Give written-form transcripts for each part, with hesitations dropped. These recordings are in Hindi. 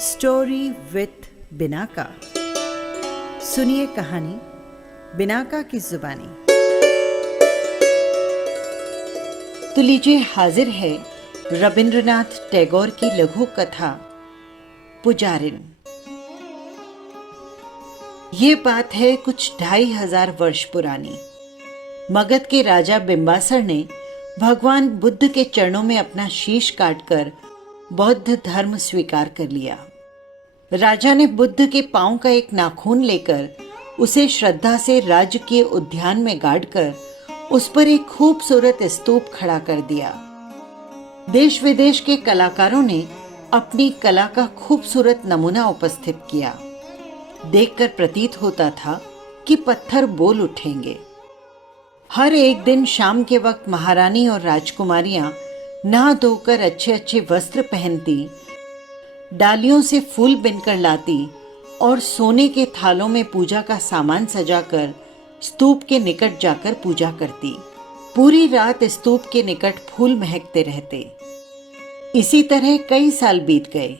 Story with Binaca. सुनिए कहानी बिनाका की जुबानी। तो लीजिए, हाजिर है रविंद्रनाथ टैगोर की लघु कथा पुजारिन। ये बात है कुछ 2500 वर्ष पुरानी। मगध के राजा बिंबासर ने भगवान बुद्ध के चरणों में अपना शीश काटकर बौद्ध धर्म स्वीकार कर लिया। राजा ने बुद्ध के पांव का एक नाखून लेकर उसे श्रद्धा से राज्य के उद्यान में गाड़कर उस पर एक खूबसूरत स्तूप खड़ा कर दिया। देश विदेश के कलाकारों ने अपनी कला का खूबसूरत नमूना उपस्थित किया। देखकर प्रतीत होता था कि पत्थर बोल उठेंगे। हर एक दिन शाम के वक्त महारानी और राजकुमारियां नहा धोकर अच्छे अच्छे वस्त्र पहनती, डालियों से फूल बिनकर लाती और सोने के थालों में पूजा का सामान सजाकर स्तूप के निकट जाकर पूजा करती। पूरी रात स्तूप के निकट फूल महकते रहते। इसी तरह कई साल बीत गए।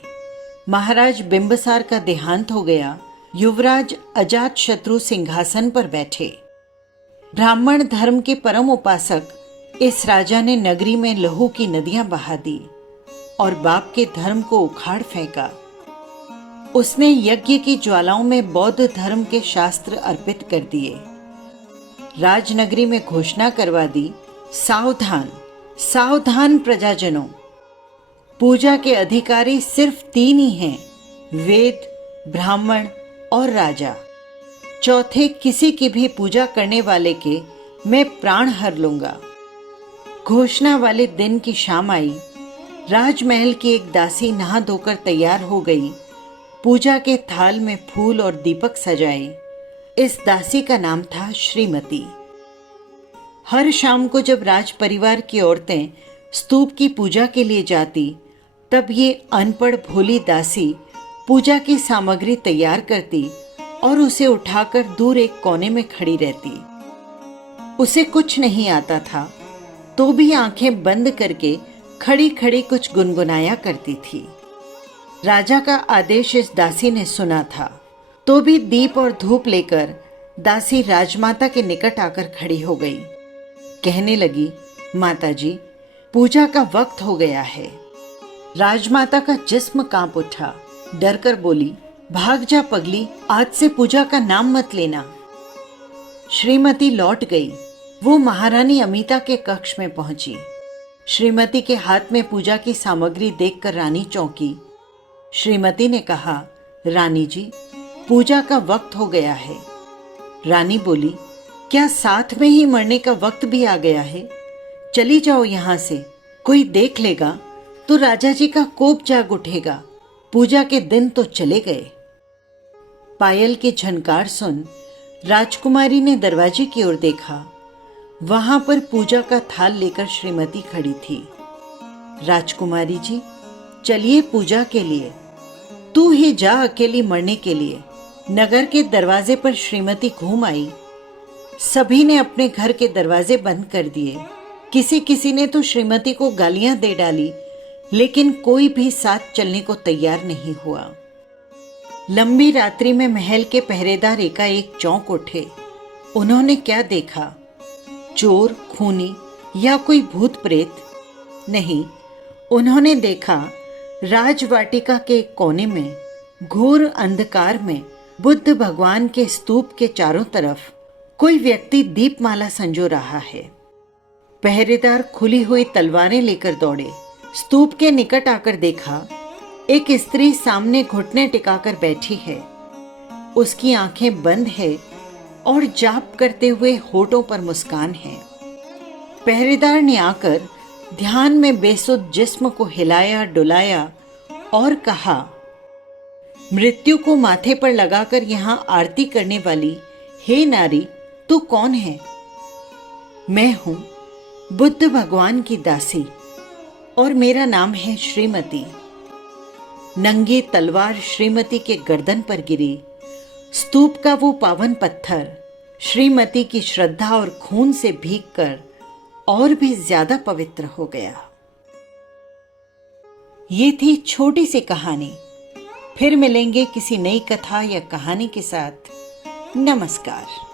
महाराज बिंबसार का देहांत हो गया। युवराज अजातशत्रु सिंहासन पर बैठे। ब्राह्मण धर्म के परम उपासक इस राजा ने नगरी में लहू की नदियां बहा दी और बाप के धर्म को उखाड़ फेंका। उसने यज्ञ की ज्वालाओं में बौद्ध धर्म के शास्त्र अर्पित कर दिए। राजनगरी में घोषणा करवा दी, सावधान सावधान प्रजाजनों, पूजा के अधिकारी सिर्फ 3 ही हैं, वेद, ब्राह्मण और राजा। चौथे किसी की भी पूजा करने वाले के मैं प्राण हर लूंगा। घोषणा वाले दिन की शाम आई। राजमहल की एक दासी नहा धोकर तैयार हो गई। पूजा के थाल में फूल और दीपक सजाए। इस दासी का नाम था श्रीमती। हर शाम को जब राज परिवार की औरतें स्तूप की पूजा के लिए जाती, तब ये अनपढ़ भोली दासी पूजा की सामग्री तैयार करती और उसे उठाकर दूर एक कोने में खड़ी रहती। उसे कुछ नहीं आता था, तो भी आंखें बंद करके खड़ी खड़ी कुछ गुनगुनाया करती थी। राजा का आदेश इस दासी ने सुना था, तो भी दीप और धूप लेकर दासी राजमाता के निकट आकर खड़ी हो गई। कहने लगी, माताजी, पूजा का वक्त हो गया है। राजमाता का जिस्म कांप उठा। डर कर बोली, भाग जा पगली, आज से पूजा का नाम मत लेना। श्रीमती लौट गई। वो महारानी अमिता के कक्ष में पहुंची। श्रीमती के हाथ में पूजा की सामग्री देखकर रानी चौंकी। श्रीमती ने कहा, रानी जी, पूजा का वक्त हो गया है। रानी बोली, क्या साथ में ही मरने का वक्त भी आ गया है? चली जाओ यहां से, कोई देख लेगा तो राजा जी का कोप जाग उठेगा। पूजा के दिन तो चले गए। पायल की झनकार सुन राजकुमारी ने दरवाजे की ओर देखा। वहां पर पूजा का थाल लेकर श्रीमती खड़ी थी। राजकुमारी जी, चलिए पूजा के लिए। तू ही जा अकेली मरने के लिए। नगर के दरवाजे पर श्रीमती घूम आई। सभी ने अपने घर के दरवाजे बंद कर दिए। किसी किसी ने तो श्रीमती को गालियां दे डाली, लेकिन कोई भी साथ चलने को तैयार नहीं हुआ। लंबी रात्रि में महल के पहरेदार एकाएक चौंक उठे। उन्होंने क्या देखा? चोर, खूनी या कोई भूत प्रेत? नहीं, उन्होंने देखा राजवाटिका के कोने में घोर अंधकार में बुद्ध भगवान के स्तूप के चारों तरफ कोई व्यक्ति दीपमाला संजो रहा है। पहरेदार खुली हुई तलवारें लेकर दौड़े। स्तूप के निकट आकर देखा, एक स्त्री सामने घुटने टिकाकर बैठी है। उसकी आंखें बंद है और जाप करते हुए होठों पर मुस्कान है। पहरेदार ने आकर ध्यान में बेसुध जिस्म को हिलाया डुलाया और कहा, मृत्यु को माथे पर लगाकर यहां आरती करने वाली हे नारी, तू कौन है? मैं हूं बुद्ध भगवान की दासी और मेरा नाम है श्रीमती। नंगी तलवार श्रीमती के गर्दन पर गिरी। स्तूप का वो पावन पत्थर श्रीमती की श्रद्धा और खून से भीगकर और भी ज्यादा पवित्र हो गया। ये थी छोटी सी कहानी। फिर मिलेंगे किसी नई कथा या कहानी के साथ। नमस्कार।